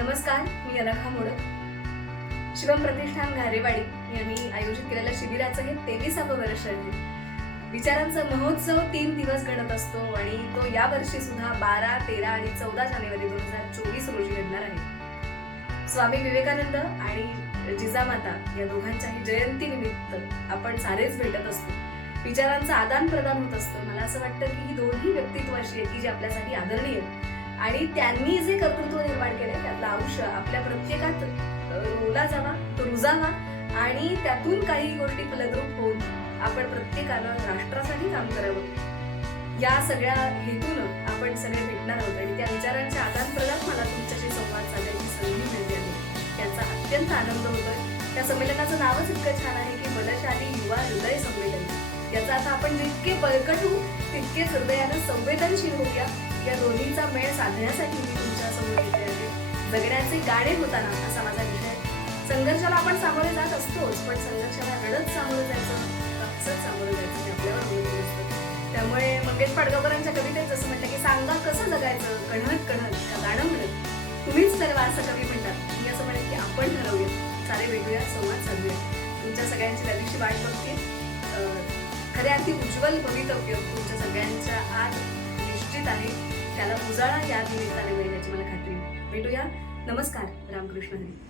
नमस्कार मी अनघा मोडक. शिवम प्रतिष्ठान घारेवाडी यांनी आयोजित केलेल्या शिबिराचं हे तेविसावं वर्ष आहे. विचारांचा महोत्सव तीन दिवस घडत असतो आणि तो या वर्षी सुद्धा बारा तेरा आणि चौदा जानेवारी दोन हजार चोवीस रोजी घडणार आहे. स्वामी विवेकानंद आणि जिजामाता या दोघांच्याही जयंतीनिमित्त आपण सारेच भेटत असतो. विचारांचं आदान प्रदान होत असतं. मला असं वाटतं की ही दोन्ही व्यक्तित्व अशी आहेत की जी आपल्यासाठी आदरणीय आहेत. आणि त्यांनी जे कर्तृत्व निर्माण केले त्यातलं अंश आपल्या प्रत्येकात अ, रोवला जावा रुजावा आणि त्यातून काही गोष्टी फलद्रूप होऊन आपण प्रत्येकानं राष्ट्रासाठी काम करावं. या सगळ्या हेतून आपण सगळे भेटणार आहोत आणि त्या विचारांच्या आदान प्रदान मला तुमच्याशी संवाद साधायची संधी मिळते. आहे याचा अत्यंत आनंद होतोय. त्या संमेलनाचं नावच इतकं छान आहे की बलशाली युवा हृदय संमेलन. याचा आता आपण जितके बळकटू तितके तितकेच हृदयानं संवेदनशील होऊया. या दोन्हीचा मेळ साधण्यासाठी मी तुमच्यासमोर येते आहे. जगण्याचे गाणे होताना असा माझा विषय. आहे. संघर्षाला आपण सामोरे जात असतोच पण संघर्षाला रडत सामोरं जायचं हसत सामोरं जायचं आपल्यावर अवलंबून असतं. त्यामुळे मंगेश पाडगावकरांच्या कवितेत जसं म्हटलं की सांगा कसं जगायचं कणहत कणहत का गाणं म्हणत. तुम्हीच ठरवा असं कवी म्हणतात. मी असं म्हणेन की आपण ठरवूया सारे वेगवेगळ्या संवाद साधूया तुमच्या सगळ्यांची त्या दिवशी वाट बघते. खऱ्या अर्थी उज्ज्वल भवितव्य तुमच्या सगळ्यांच्या आत निश्चित आहे. त्याला उजाळा या निमित्ताने मिळण्याची मला खात्री भेटूया. नमस्कार. रामकृष्ण हरी.